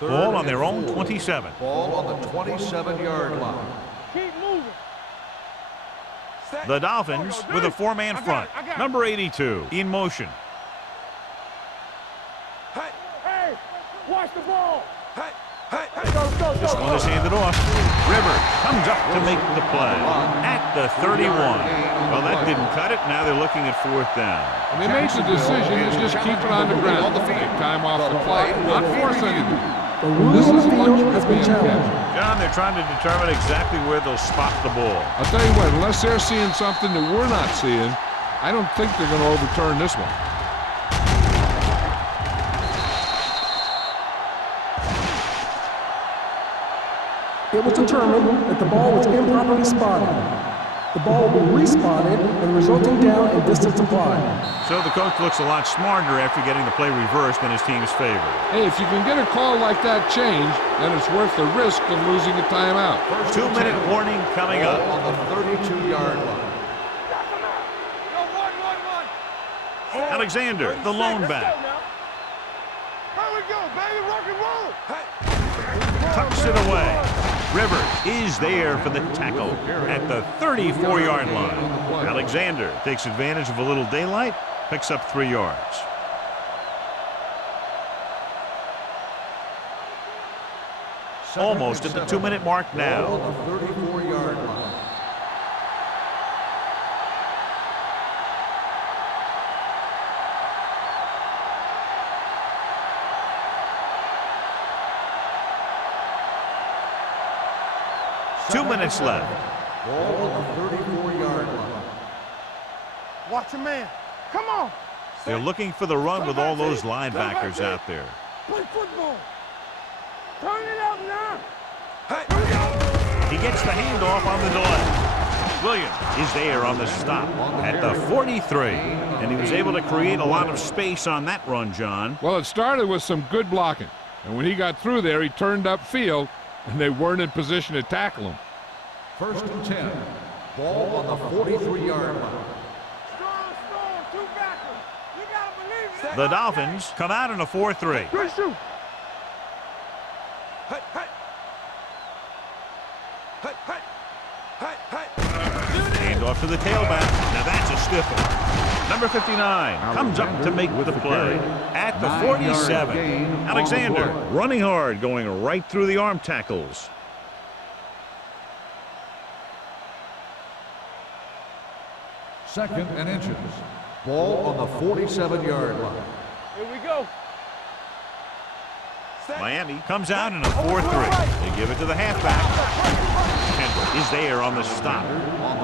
Ball on their own 27. Ball on the 27-yard line. Keep moving. The Dolphins with a 4-man front. I got Number 82 in motion. Hey, watch the ball. This one is handed off. River comes up to make the play at the 31. Well, that didn't cut it. Now they're looking at 4th down. And they made the decision to just keep it on the ground. Take time off the play, not force anything. The ruling on the field has been challenged. John, they're trying to determine exactly where they'll spot the ball. I'll tell you what, unless they're seeing something that we're not seeing, I don't think they're going to overturn this one. It was determined that the ball was improperly spotted. The ball will be respotted and resulting down in distance applied. So the coach looks a lot smarter after getting the play reversed in his team's favor. Hey, if you can get a call like that changed, then it's worth the risk of losing a timeout. 2-minute warning coming up. On the 32-yard line. Alexander, the lone back. Here we go, baby, rock and roll. Tucks it away. River is there for the tackle at the 34-yard line. Alexander takes advantage of a little daylight, picks up 3 yards. Almost at the 2-minute mark now. On the 34-yard line. Two minutes left. Ball on the 34-yard line. Watch a man. Come on. They're looking for the run with all those linebackers out there. Play football. Turn it up now. He gets the handoff on the delay. Williams is there on the stop at the 43, and he was able to create a lot of space on that run, John. Well, it started with some good blocking, and when he got through there, he turned upfield, and they weren't in position to tackle him. 1st and 10. Ball on the 43-yard line. Strong, two backers. You gotta believe it. The Dolphins come out in a 4-3. Good shoot. Handoff to the tailback. Now that's a stiff one. Number 59 comes up to make the play at the 47. Alexander running hard, going right through the arm tackles. Second and inches. Ball on the 47-yard line. Here we go. Miami comes out in a 4-3. They give it to the halfback. Kendall is there on the stop.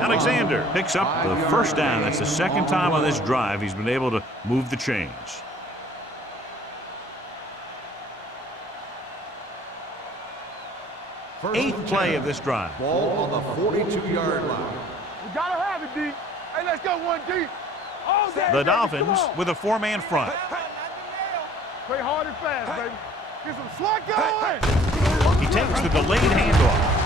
Alexander picks up the 1st down. That's the 2nd time on this drive he's been able to move the chains. Eighth play of this drive. Ball on the 42-yard line. We gotta have it, D. Hey, let's go one deep. All day, The baby, Dolphins come on. with a 4-man front. Play hard and fast, baby. Get some slot going. He takes the delayed handoff.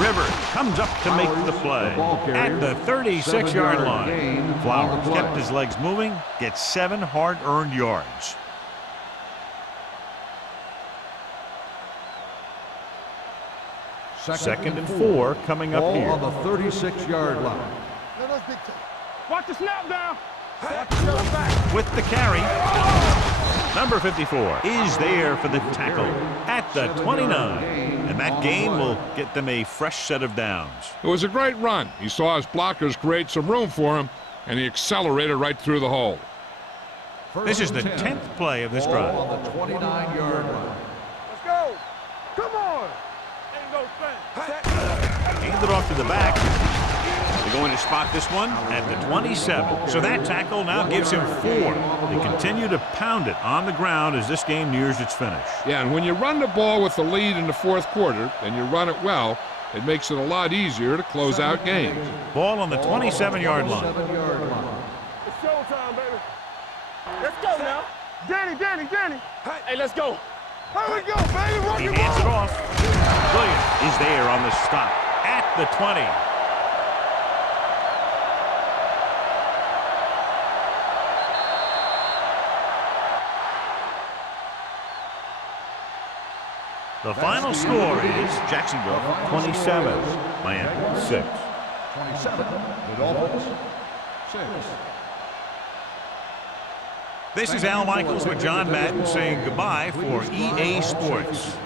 River comes up to make the play at the 36-yard line. Flowers kept his legs moving, gets 7 hard-earned yards. Second and 4 coming up Ball here. on the 36-yard line. Let us dictate. Watch the snap down. Watch the other back. With the carry, number 54 is there for the tackle at the 29. And that gain will get them a fresh set of downs. It was a great run. He saw his blockers create some room for him, and he accelerated right through the hole. This is the 10th play of this drive. Ball on the 29-yard line. Let's go. Come on. Ain't no thing. Hand it off to the back. They're going to spot this one at the 27. So that tackle now gives him 4. They continue to pound it on the ground as this game nears its finish. Yeah, and when you run the ball with the lead in the 4th quarter, and you run it well, it makes it a lot easier to close out games. Ball on the 27-yard line. It's showtime, baby. Let's go now. Danny. Hey, let's go. Here we go, baby. Rock He and hands it roll. off. Williams is there on the stop at the 20. The final score is Jacksonville 27, Miami 6. 27. The Dolphins 6. This is Al Michaels with John Madden saying goodbye for EA Sports.